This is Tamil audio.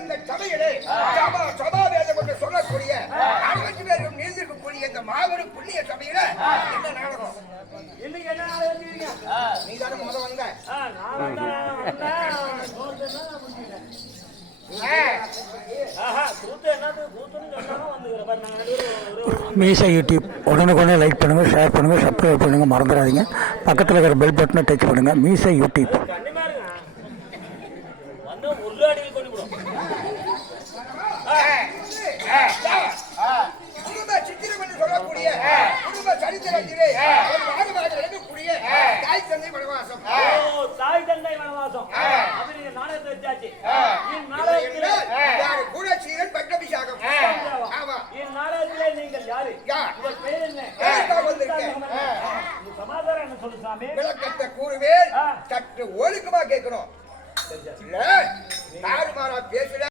இந்த சபையிலே சபாவேதம் என்று சொல்லக்கூடிய 60 பேரும் நீந்திருக்கக்கூடிய இந்த மாபெரும் புண்ணிய சபையில என்ன நாடகம்? இன்னைக்கு என்ன நாடகம் இருக்கீங்க? நீ தானே முத வந்த. மீசா யூடியூப் உடனுக்குடனே லைக் பண்ணுங்கள், ஷேர் பண்ணுங்கள், சப்ஸ்கிரைப் பண்ணுங்கள், மறந்துடாதீங்க. பக்கத்தில் இருக்கிற பெல் பட்டனை டச் பண்ணுங்கள். மீசா யூடியூப் சித்திரம் என்று சொல்லக்கூடிய குடும்ப சரித்திரத்திலே விளங்கக்கூடிய தாய் தந்தை வனவாசம். தாய் தந்தை வனவாசம் நாடகத்தை வச்சாச்சு. குணசீலன் பட்டாபிஷேகம். இந்நாடகத்திலே நீங்கள் யாரு? உங்கள் பெயர் என்ன? சமாதானம் என்ன சொல்லு சாமி? விளக்கத்தை கூறுவேன். சற்று ஒழுக்கமா கேட்கணும். இல்ல தாறுமாறா பேசுற